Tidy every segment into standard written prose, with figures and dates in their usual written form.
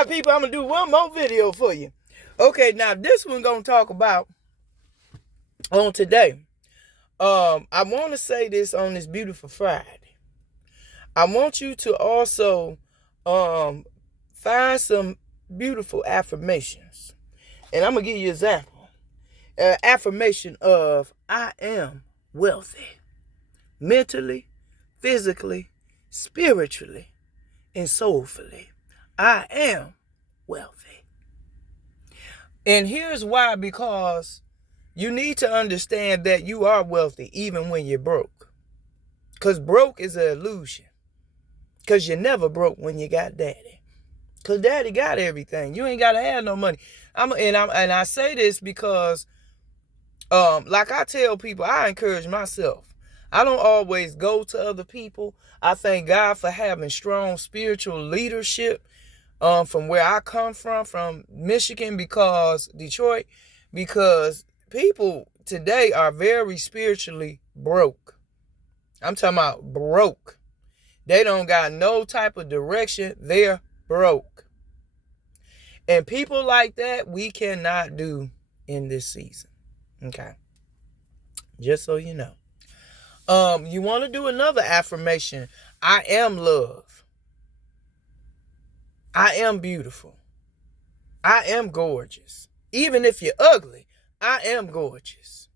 right, people, I'm going to do one more video for you. Okay, now this one going to talk about on today. I want to say this on this beautiful Friday. I want you to also find some beautiful affirmations. And I'm going to give you an example. Affirmation of I am wealthy. Mentally, physically, spiritually, and soulfully. I am wealthy. And here's why, because you need to understand that you are wealthy even when you're broke. Because broke is an illusion. Because you're never broke when you got daddy. Because daddy got everything. You ain't got to have no money. And I say this because, like I tell people, I encourage myself. I don't always go to other people. I thank God for having strong spiritual leadership from where I come from Michigan, Detroit, because people today are very spiritually broke. I'm talking about broke. They don't got no type of direction. They're broke. And people like that, we cannot do in this season. Okay. Just so you know. You want to do another affirmation. I am love. I am beautiful. I am gorgeous. Even if you're ugly, I am gorgeous.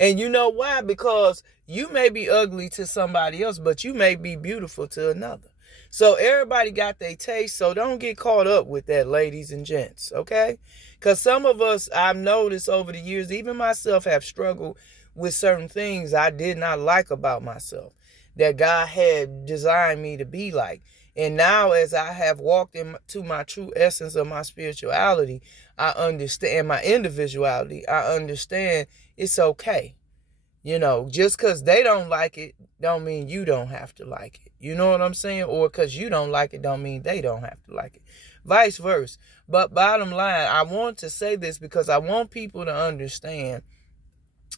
And you know why? Because you may be ugly to somebody else, but you may be beautiful to another. So everybody got their taste, so don't get caught up with that, ladies and gents, okay? Because some of us, I've noticed over the years, even myself, have struggled with certain things I did not like about myself, that God had designed me to be like. And now as I have walked into my true essence of my spirituality, I understand my individuality. I understand it's okay. You know, just because they don't like it don't mean you don't have to like it. You know what I'm saying? Or because you don't like it don't mean they don't have to like it. Vice versa. But bottom line, I want to say this because I want people to understand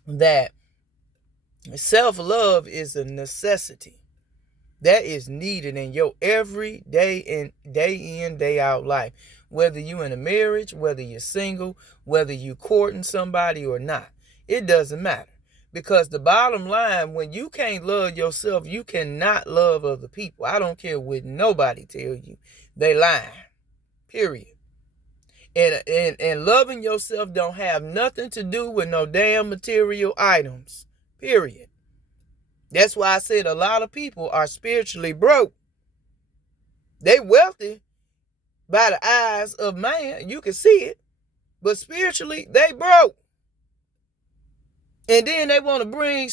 that self-love is a necessity that is needed in your everyday and day in, day out life. Whether you in a marriage, whether you're single, whether you courting somebody or not, it doesn't matter. Because the bottom line, when you can't love yourself, you cannot love other people. I don't care what nobody tell you. They lying. Period. And loving yourself don't have nothing to do with no damn material items. Period. That's why I said a lot of people are spiritually broke. They wealthy by the eyes of man. You can see it. But spiritually, they broke. And then they want to bring,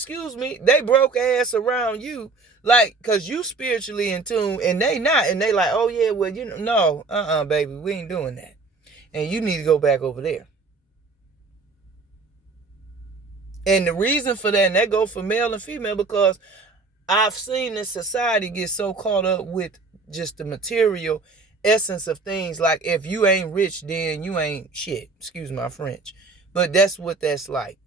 they broke ass around you, like, because you spiritually in tune and they not. And they like, oh yeah, well, you know, no, baby, we ain't doing that. And you need to go back over there. And the reason for that, and that go for male and female, because I've seen this society get so caught up with just the material essence of things. Like, if you ain't rich, then you ain't shit. Excuse my French. But that's what that's like.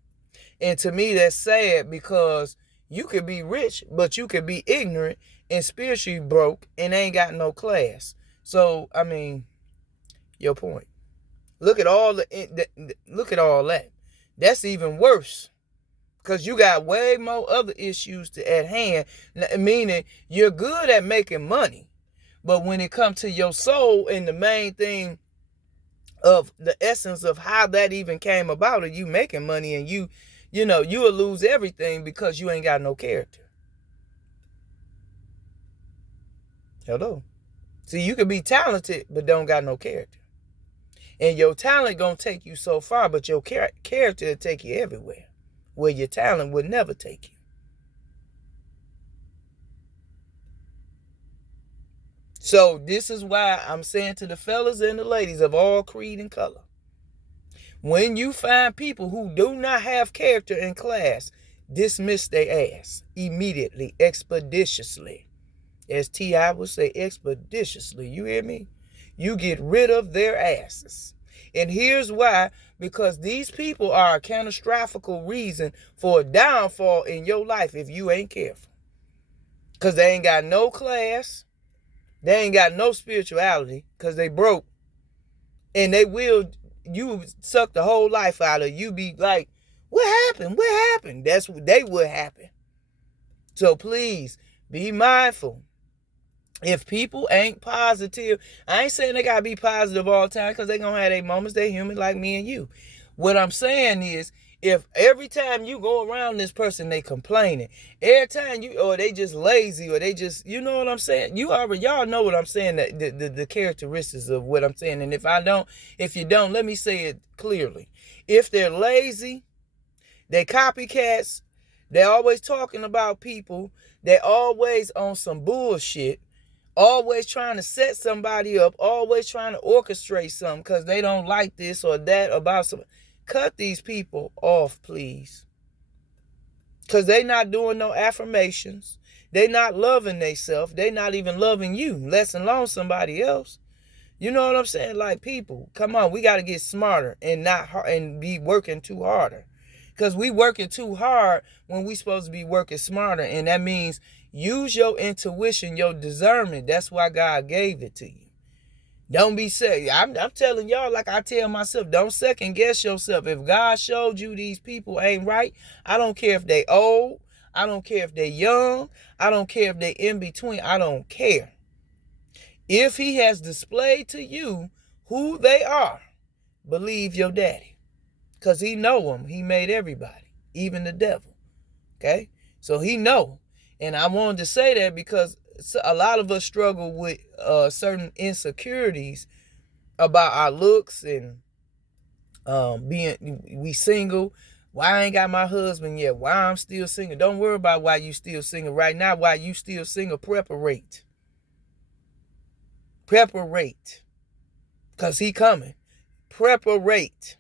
And to me, that's sad, because you could be rich, but you could be ignorant and spiritually broke and ain't got no class. So, I mean, your point. Look at all look at all that. That's even worse, because you got way more other issues at hand. Meaning, you're good at making money, but when it comes to your soul and the main thing of the essence of how that even came about, of you making money, and you will lose everything because you ain't got no character. Hello. See, you could be talented, but don't got no character. And your talent gonna take you so far, but your character will take you everywhere, where your talent would never take you. So this is why I'm saying to the fellas and the ladies of all creed and color, when you find people who do not have character and class, dismiss their ass immediately, expeditiously. As T.I. would say, expeditiously. You hear me? You get rid of their asses. And here's why. Because these people are a catastrophic reason for a downfall in your life if you ain't careful. Because they ain't got no class. They ain't got no spirituality because they broke. And you suck the whole life out of you. Be like, what happened? What happened? That's what they would happen. So please be mindful. If people ain't positive, I ain't saying they gotta be positive all the time, because they gonna have their moments. They human like me and you. What I'm saying is, if every time you go around this person, they complaining, every time or they just lazy, or they just, you know what I'm saying? Y'all know what I'm saying, that the characteristics of what I'm saying. And if you don't, let me say it clearly. If they're lazy, they copycats, they're always talking about people, they're always on some bullshit, always trying to set somebody up, always trying to orchestrate something because they don't like this or that about something. Cut these people off, please. Because they not doing no affirmations. They not loving themselves. They not even loving you, less alone somebody else. You know what I'm saying? Like, people, come on, we got to get smarter and be working too harder. Because we working too hard when we supposed to be working smarter. And that means use your intuition, your discernment. That's why God gave it to you. Don't be sick. I'm telling y'all, like I tell myself, don't second guess yourself. If God showed you these people ain't right, I don't care if they old. I don't care if they young. I don't care if they in between. I don't care. If he has displayed to you who they are, believe your daddy. Because he know them. He made everybody, even the devil. Okay? So he know. And I wanted to say that because a lot of us struggle with certain insecurities about our looks and we single. Why I ain't got my husband yet? Why I'm still single? Don't worry about why you still single right now. Why you still single? Preparate. Because he coming. Preparate.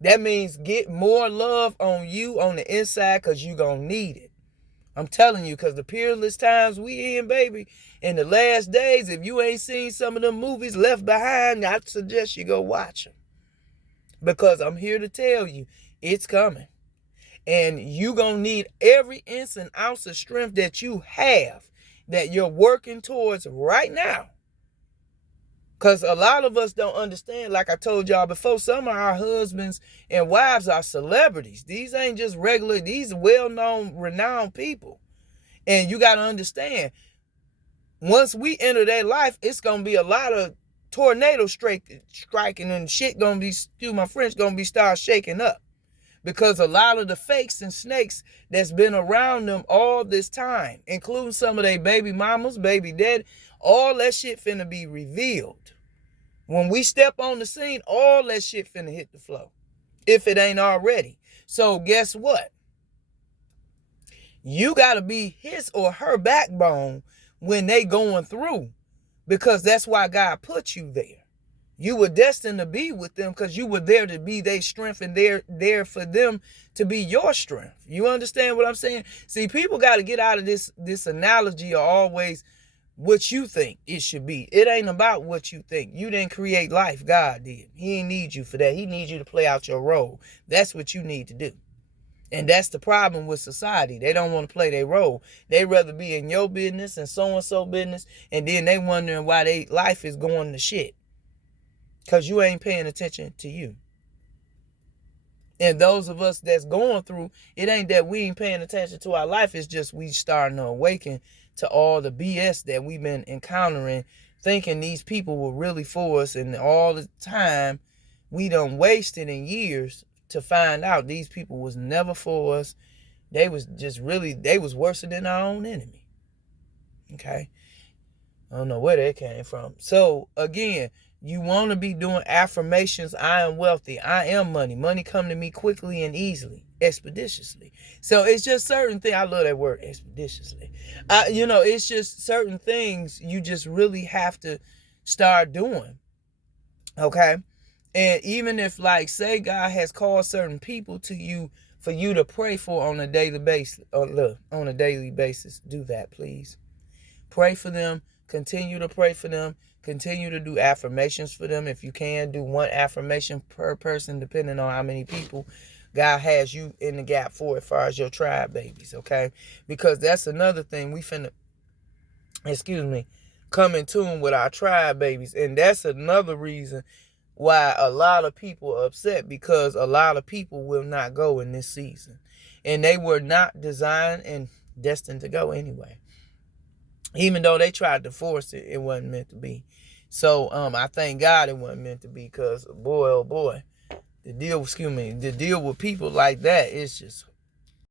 That means get more love on you on the inside, because you going to need it. I'm telling you, because the peerless times we in, baby, in the last days, if you ain't seen some of them movies Left Behind, I suggest you go watch them. Because I'm here to tell you, it's coming. And you going to need every inch and ounce of strength that you have, that you're working towards right now. Because a lot of us don't understand, like I told y'all before, some of our husbands and wives are celebrities. These ain't just regular, these well-known, renowned people. And you got to understand, once we enter their life, it's going to be a lot of tornado striking and shit going to be, excuse my French, going to be start shaking up. Because a lot of the fakes and snakes that's been around them all this time, including some of their baby mamas, baby daddy, all that shit finna be revealed. When we step on the scene, all that shit finna hit the floor, if it ain't already. So guess what? You gotta be his or her backbone when they going through, because that's why God put you there. You were destined to be with them because you were there to be their strength, and they're there for them to be your strength. You understand what I'm saying? See, people got to get out of this analogy of always what you think it should be. It ain't about what you think. You didn't create life. God did. He ain't need you for that. He needs you to play out your role. That's what you need to do. And that's the problem with society. They don't want to play their role. They rather be in your business and so-and-so business, and then they wondering why their life is going to shit. Because you ain't paying attention to you. And those of us that's going through, it ain't that we ain't paying attention to our life. It's just we starting to awaken to all the BS that we've been encountering, thinking these people were really for us. And all the time we done wasted in years to find out these people was never for us. They was worse than our own enemy. Okay? I don't know where that came from. So again, you want to be doing affirmations. I am wealthy. I am money. Money come to me quickly and easily, expeditiously. So it's just certain things. I love that word, expeditiously. It's just certain things you just really have to start doing. Okay? And even if, like, say God has called certain people to you for you to pray for on a daily basis, do that, please. Pray for them. Continue to pray for them. Continue to do affirmations for them. If you can, do one affirmation per person, depending on how many people God has you in the gap for as far as your tribe babies, okay? Because that's another thing. We finna, come in tune with our tribe babies. And that's another reason why a lot of people are upset, because a lot of people will not go in this season. And they were not designed and destined to go anyway. Even though they tried to force it, it wasn't meant to be. So I thank God it wasn't meant to be, because boy, oh boy, the deal with people like that is just